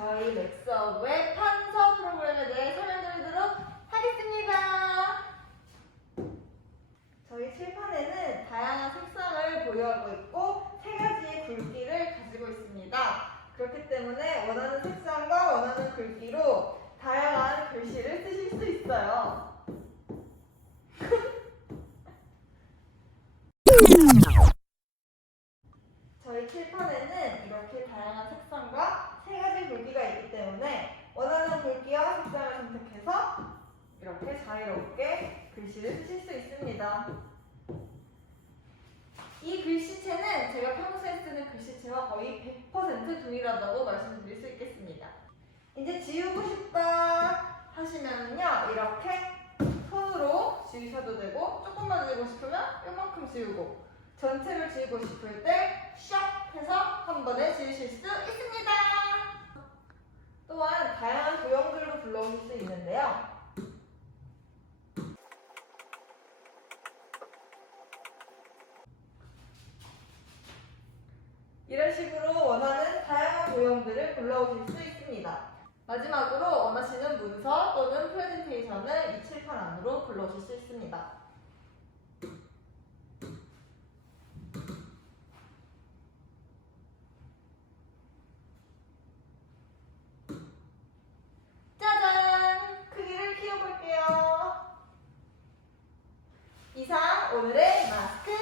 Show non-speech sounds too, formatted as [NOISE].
저희 맥스업의 판서 프로그램에 대해 설명드리도록 하겠습니다. 저희 칠판에는 다양한 색상을 보유하고 있고 세 가지의 굵기를 가지고 있습니다. 그렇기 때문에 원하는 색상과 원하는 굵기로 다양한 글씨를 쓰실 수 있어요. [LAUGHS] 저희 칠판에는 이렇게 다양한 색상과 세 가지 굵기가 있기 때문에 원하는 굵기와 색상을 선택해서 이렇게 자유롭게 글씨를 쓰실 수 있습니다. 이 글씨체는 제가 평소에 쓰는 글씨체와 거의 100% 동일하다고 말씀드릴 수 있겠습니다. 이제 지우고 싶다 하시면요 이렇게 손으로 지우셔도 되고 조금만 지우고 싶으면 이만큼 지우고 전체를 지우고 싶을 때 샥 해서 한 번에 지우실 수 있습니다. 이런 식으로 원하는 다양한 도형들을 골라오실 수 있습니다. 마지막으로 원하시는 문서 또는 프레젠테이션을 이 칠판 안으로 불러오실 수 있습니다. 짜잔! 크기를 키워볼게요. 이상 오늘의 마스크